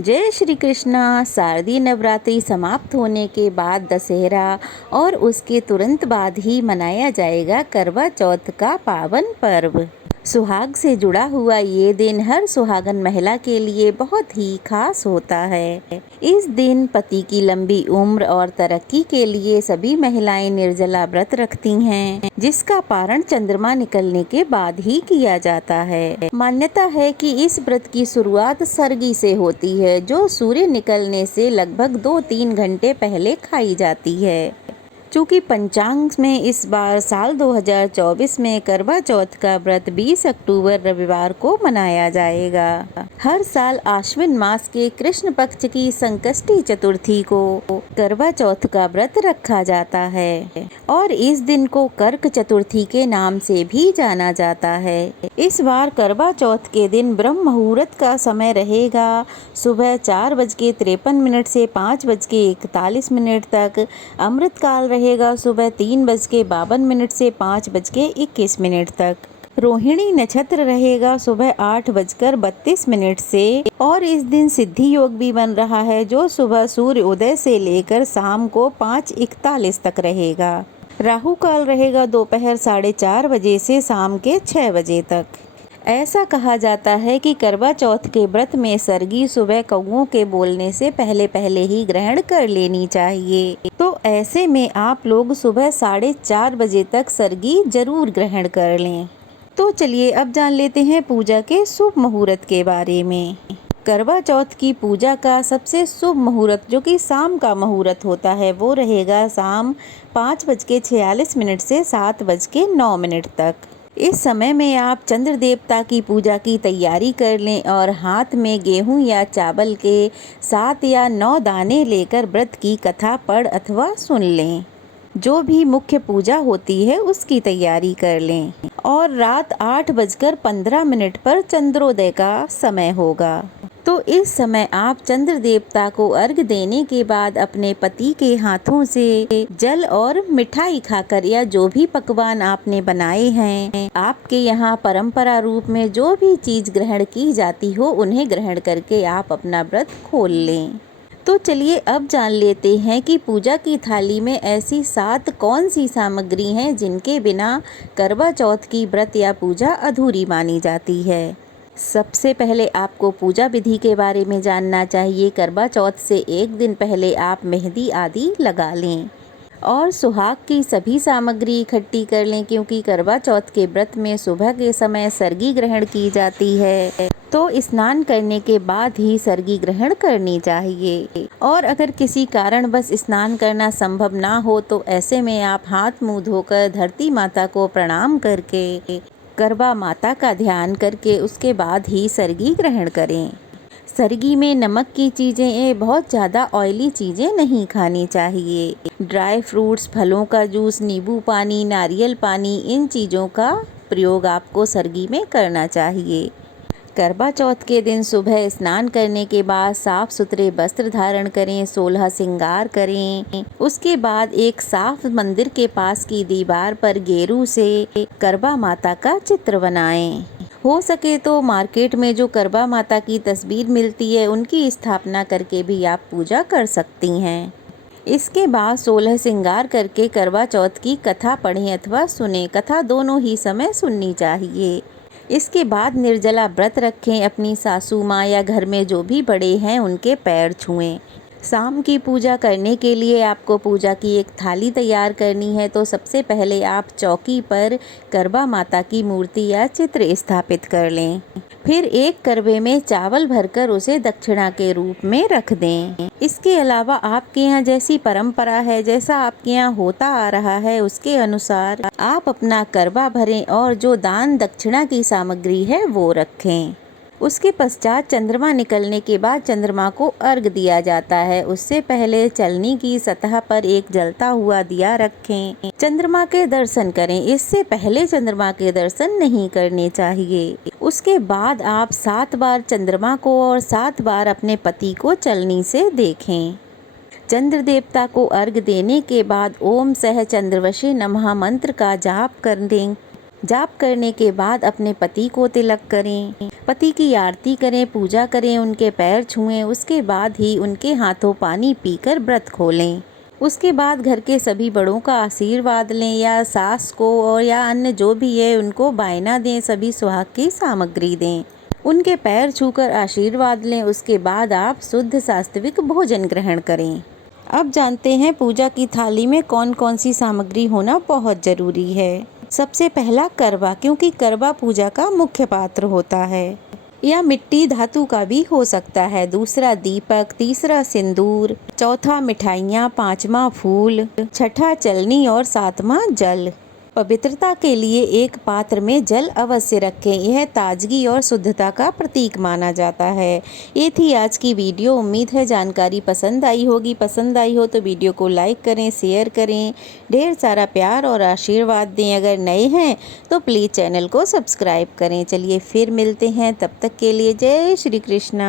जय श्री कृष्णा। शारदीय नवरात्रि समाप्त होने के बाद दशहरा और उसके तुरंत बाद ही मनाया जाएगा करवा चौथ का पावन पर्व। सुहाग से जुड़ा हुआ ये दिन हर सुहागन महिला के लिए बहुत ही खास होता है। इस दिन पति की लंबी उम्र और तरक्की के लिए सभी महिलाएं निर्जला व्रत रखती हैं, जिसका पारण चंद्रमा निकलने के बाद ही किया जाता है। मान्यता है कि इस व्रत की शुरुआत सरगी से होती है, जो सूर्य निकलने से लगभग 2-3 घंटे पहले खाई जाती है। चूँकि पंचांग में इस बार साल 2024 में करवा चौथ का व्रत 20 अक्टूबर रविवार को मनाया जाएगा। हर साल आश्विन मास के कृष्ण पक्ष की संकष्टी चतुर्थी को करवा चौथ का व्रत रखा जाता है और इस दिन को कर्क चतुर्थी के नाम से भी जाना जाता है। इस बार करवा चौथ के दिन ब्रह्म मुहूर्त का समय रहेगा सुबह 4:53 से 5:41 तक। अमृत काल रहेगा सुबह 3:52 से 5:21 तक। रोहिणी नक्षत्र रहेगा सुबह 8:32 से और इस दिन सिद्धि योग भी बन रहा है, जो सुबह सूर्य उदय से लेकर शाम को 5:41 तक रहेगा। राहु काल रहेगा दोपहर 4:30 बजे से शाम के 6 बजे तक। ऐसा कहा जाता है कि करवा चौथ के व्रत में सरगी सुबह कौओं के बोलने से पहले पहले ही ग्रहण कर लेनी चाहिए, तो ऐसे में आप लोग सुबह 4:30 बजे तक सरगी जरूर ग्रहण कर लें। तो चलिए अब जान लेते हैं पूजा के शुभ मुहूर्त के बारे में। करवा चौथ की पूजा का सबसे शुभ मुहूर्त जो कि शाम का मुहूर्त होता है, वो रहेगा शाम 5:46 से 7:09 तक। इस समय में आप चंद्र देवता की पूजा की तैयारी कर लें और हाथ में गेहूं या चावल के 7 या 9 दाने लेकर व्रत की कथा पढ़ अथवा सुन लें। जो भी मुख्य पूजा होती है उसकी तैयारी कर लें और रात 8:15 पर चंद्रोदय का समय होगा। तो इस समय आप चंद्र देवता को अर्घ देने के बाद अपने पति के हाथों से जल और मिठाई खाकर या जो भी पकवान आपने बनाए हैं, आपके यहाँ परंपरा रूप में जो भी चीज ग्रहण की जाती हो उन्हें ग्रहण करके आप अपना व्रत खोल लें। तो चलिए अब जान लेते हैं कि पूजा की थाली में ऐसी 7 कौन सी सामग्री हैं जिनके बिना करवा चौथ की व्रत या पूजा अधूरी मानी जाती है। सबसे पहले आपको पूजा विधि के बारे में जानना चाहिए। करवा चौथ से एक दिन पहले आप मेहंदी आदि लगा लें और सुहाग की सभी सामग्री इकट्ठी कर लें, क्योंकि करवा चौथ के व्रत में सुबह के समय सरगी ग्रहण की जाती है, तो स्नान करने के बाद ही सरगी ग्रहण करनी चाहिए। और अगर किसी कारण बस स्नान करना संभव ना हो तो ऐसे में आप हाथ मुंह धोकर धरती माता को प्रणाम करके करवा माता का ध्यान करके उसके बाद ही सरगी ग्रहण करें। सरगी में नमक की चीज़ें बहुत ज़्यादा ऑयली चीज़ें नहीं खानी चाहिए। ड्राई फ्रूट्स, फलों का जूस, नींबू पानी, नारियल पानी, इन चीज़ों का प्रयोग आपको सरगी में करना चाहिए। करवा चौथ के दिन सुबह स्नान करने के बाद साफ सुथरे वस्त्र धारण करें, 16 श्रृंगार करें। उसके बाद एक साफ मंदिर के पास की दीवार पर गेरू से करवा माता का चित्र बनाएं। हो सके तो मार्केट में जो करवा माता की तस्वीर मिलती है उनकी स्थापना करके भी आप पूजा कर सकती हैं। इसके बाद 16 श्रृंगार करके करवा चौथ की कथा पढ़ें अथवा सुने। कथा दोनों ही समय सुननी चाहिए। इसके बाद निर्जला व्रत रखें। अपनी सासू माँ या घर में जो भी बड़े हैं उनके पैर छुएं। शाम की पूजा करने के लिए आपको पूजा की एक थाली तैयार करनी है, तो सबसे पहले आप चौकी पर करवा माता की मूर्ति या चित्र स्थापित कर लें। फिर एक करवे में चावल भरकर उसे दक्षिणा के रूप में रख दें। इसके अलावा आपके यहाँ जैसी परंपरा है, जैसा आपके यहाँ होता आ रहा है, उसके अनुसार आप अपना करवा भरें और जो दान दक्षिणा की सामग्री है वो रखें। उसके पश्चात चंद्रमा निकलने के बाद चंद्रमा को अर्घ दिया जाता है। उससे पहले चलनी की सतह पर एक जलता हुआ दिया रखें। चंद्रमा के दर्शन करें। इससे पहले चंद्रमा के दर्शन नहीं करने चाहिए। उसके बाद आप 7 बार चंद्रमा को और 7 बार अपने पति को चलनी से देखें। चंद्र देवता को अर्घ देने के बाद ओम सह चंद्रवशे नमः मंत्र का जाप कर दें। जाप करने के बाद अपने पति को तिलक करें। पति की आरती करें, पूजा करें, उनके पैर छुएं, उसके बाद ही उनके हाथों पानी पीकर व्रत खोलें। उसके बाद घर के सभी बड़ों का आशीर्वाद लें या सास को और या अन्य जो भी है उनको बायना दें, सभी सुहाग की सामग्री दें, उनके पैर छूकर आशीर्वाद लें। उसके बाद आप शुद्ध सात्विक भोजन ग्रहण करें। अब जानते हैं पूजा की थाली में कौन कौन सी सामग्री होना बहुत ज़रूरी है। सबसे पहला करवा, क्योंकि करवा पूजा का मुख्य पात्र होता है। यह मिट्टी धातु का भी हो सकता है। दूसरा दीपक, तीसरा सिंदूर, चौथा मिठाइयाँ, पांचवा फूल, छठा चलनी और सातवां जल। पवित्रता के लिए एक पात्र में जल अवश्य रखें, यह ताजगी और शुद्धता का प्रतीक माना जाता है। ये थी आज की वीडियो। उम्मीद है जानकारी पसंद आई होगी। पसंद आई हो तो वीडियो को लाइक करें, शेयर करें, ढेर सारा प्यार और आशीर्वाद दें। अगर नए हैं तो प्लीज़ चैनल को सब्सक्राइब करें। चलिए फिर मिलते हैं, तब तक के लिए जय श्री कृष्णा।